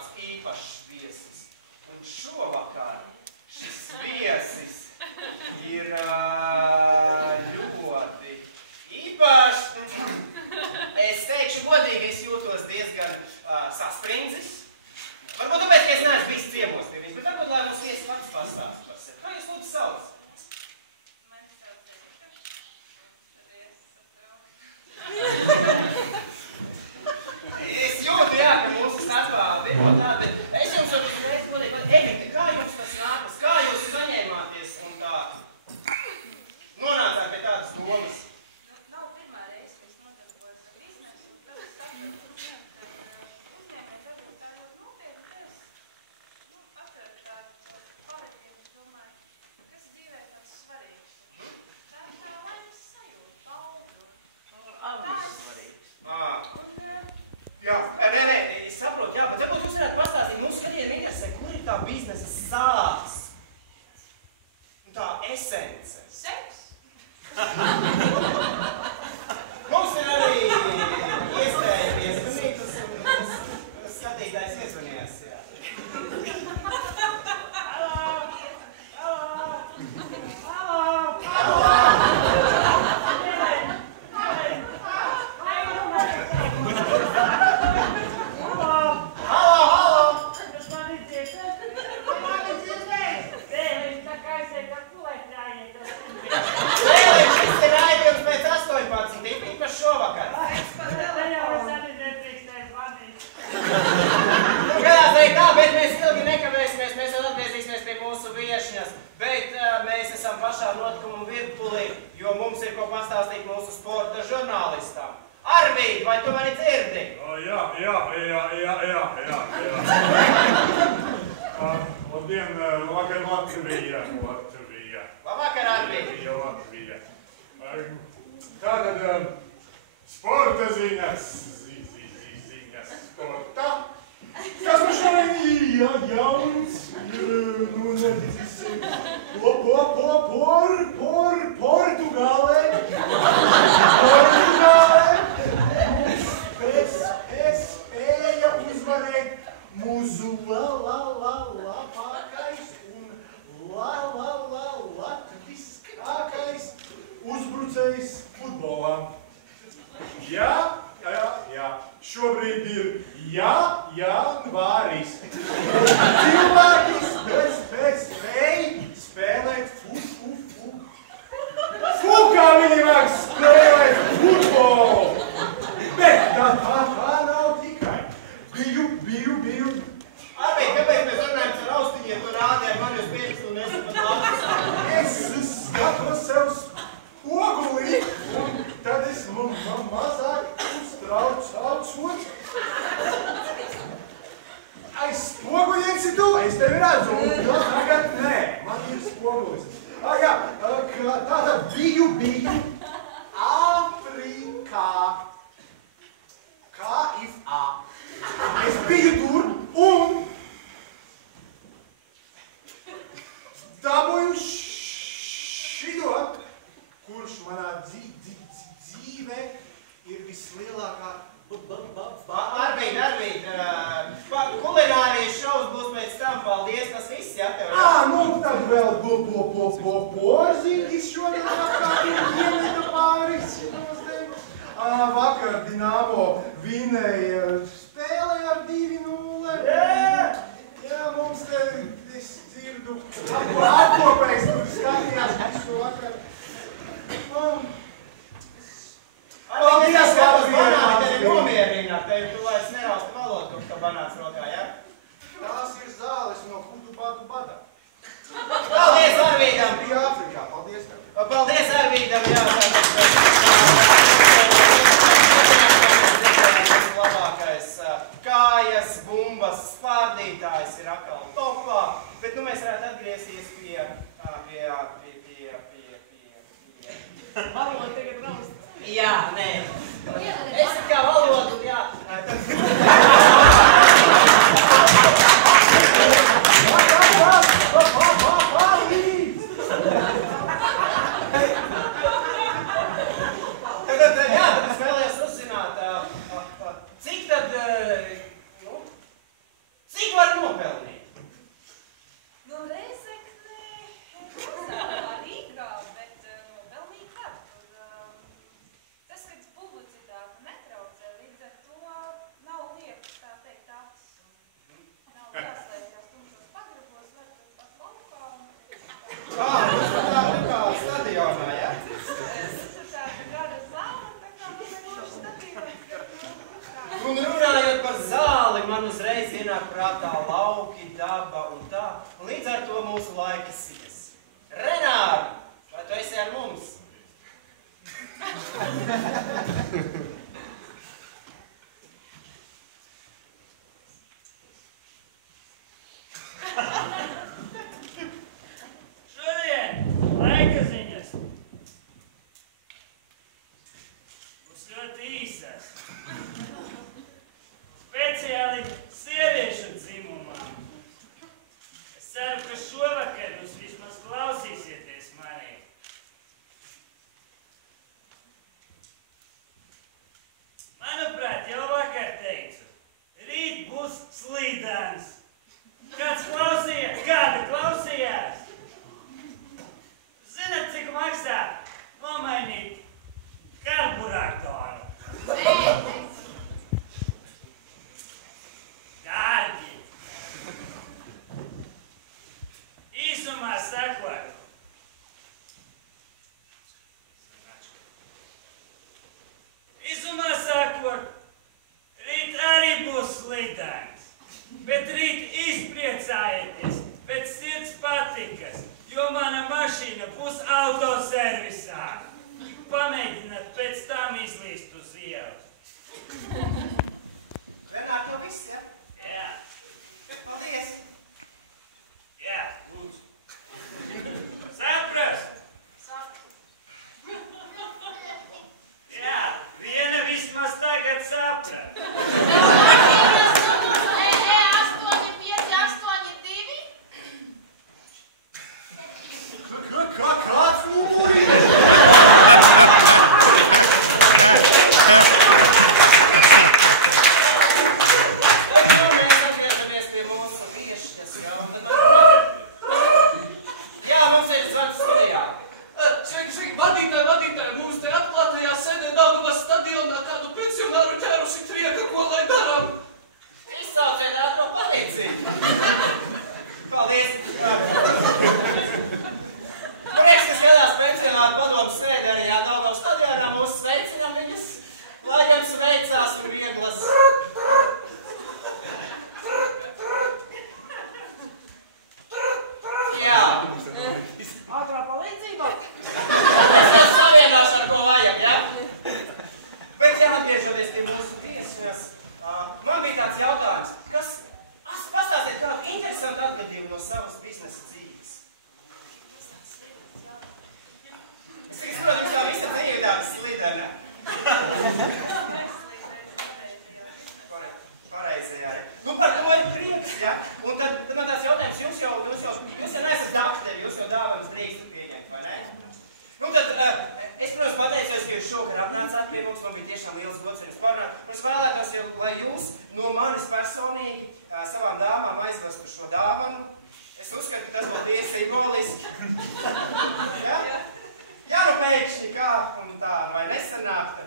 kāds īpašs viesis. Un šovakar šis viesis ir ļoti īpašs. Es teikšu godīgi, es jūtos diezgan sasprindzis. Varbūt tāpēc, ka es neesmu bijis ciemos pie viņas, bet varbūt, lai mums viesis pats pastāst par sevi. Kā jūs lūdzu sauc? Es jūtu, jā, ka mūsu starpā pirmo tādu, bet es jums varu uzreiz godīgi, Evita, kā jums tas nākas? Kā jūs saņēmāties un tā nonācāt pie tādas domas? Nav pirmā reize, ka es nodarbojos ar biznesu, un tad es sapratu, ka uzņēmēji dabūt tādu nopietnu testu, atveru tādu kvalitīvu, domāju, kas dzīvē tāds svarīgs. Tā ir tā laimes sajūta, audu. Alvis svarīgs. Jā, nē, es saprotu, jā, bet varbūt jūs varētu pastāstīt, mums skatītiem interesē, kur ir tā biznesa sāks? Un tā esence. Seks? Mums ir arī iespēja piezvanīt, un skatītājs iezvanījās, jā. Arvīd, vai tu mani dzirdi? Jā. Labdien, vakar Latvija. Labvakar, Arvīd. Latvija. Tātad sporta ziņas, sporta. Kas man šodien jauns ir, nu neticis, Portugālē. Spēja uzvarēt mūsu labākais un latviskākais uzbrucējs futbolā. Jā. Šobrīd ir janvāris. Cilvēki spēj spēlēt kā viņi vajag spēlēt futbolu. Bet tā nav tikai. Biju. Arvīd, kāpēc mēs runājam ar austiņiem, tu rādi ar mani uz pirkstu un esi pat labs? Es skatos sev spogulī, un tad es mazāk uztraucot. Aiz spoguļi esi tu, es tevi redzu, un tagad nē, man ir spogulis. Tātad biju Āfrikā. K-I-F-A. Es biju tur un dabūju šito, kurš manā dzīvē ir vislielākā Arvīd, kulinārijas šovs būs pēc tam, paldies, tas viss, jā, tev ir. Nu tad vēl porzītis šodien iemeta pāris. Vakar Dinamo vinēja spēlē ar 2-0. Jā, mums te, es dzirdu, apkopējs, kur skatījās visu vakar. Paldies, ka uz banāni tevi nomierina, tevi tu vairs nerausti valodu, kurš tā banāts rokā, jā? Tās ir zāles no kutu badu bada. Paldies, Arvīdam! Bija Āfrikā, paldies tev. Paldies, Arvīdam, jā, labākais kājas, bumbas, spārdītājs ir atkal topā, bet nu mēs varētu atgriezties pie. Valoda tagad raust. Jā, nē. Es kā valodu, jā. Cik ienāk prātā lauki, daba un tā, un līdz ar to mūsu laika sies. Renāri, vai tu esi ar mums? Šodien laika ziņas būs ļoti īsas. Speciāli sieviešu dzimumam. Es ceru, ka šovakar jūs vismaz klausīsieties manī. Manuprāt, jau vakar teicu, rīt būs slīdens. Kāds klausījās? Kāda klausījās? Zināt, cik maksā nomainīt karburātoru? Dārgi! Īsumā sakot, rīt arī būs slīdens, bet rīt izpriecājieties pēc sirds patikas, jo mana mašīna būs autoservisā. Pamēģināt pēc tam izlīst uz ielas. Renāri, tev viss, ja? Jā, Paldies! jā, lūdzu. Saprast? Jā, viena vismaz tagad saprast. Kāds numuri? Mēs atgriežamies pie mūsu viešņas, jā, un tad... Jā, mums ir zvans studijā. Sveiki, vadītāji, mums te atklātajā sēdē Daugavas stadionā kādu pensionāru ķērusi trieka, ko lai darām? Izsauciet ātro policiju. Paldies. Prieks, ka skatās pensionāru padomu sēdi arī Daugavas stadionā. Mūs sveicinām viņas, lai jums veicās tur vieglas. Jā. Ātrā palīdzība? Es savienās ar ko vajag, ja? Bet jāatgriežamies pie mūsu tiesņas. Man bija tāds jautājums, kas pastāstiet kādu interesantu atgadījumu no savas biznesa dzīves. Es saprotu, ka visa dzīve tāda slidena. Pareizi, jā. Nu, par to ir prieks, ja? Un tad man tāds jautājums, jūs jau neesat dakteļi, jūs jau dāvanas drīkstat pieņemt, vai ne? Nu, tad es, protams, pateicos, ka jūs šokar apnācāt pie mums, man bija tiešām liels gods jums parunāt. Es vēlētos, lai jūs no manis personīgi savām dāmām aizvestu šo dāvanu. Es uzskatu, ka tas būtu tie simboliski. Ja? Ja nu pēkšņi kā un tā, vai nesanāk,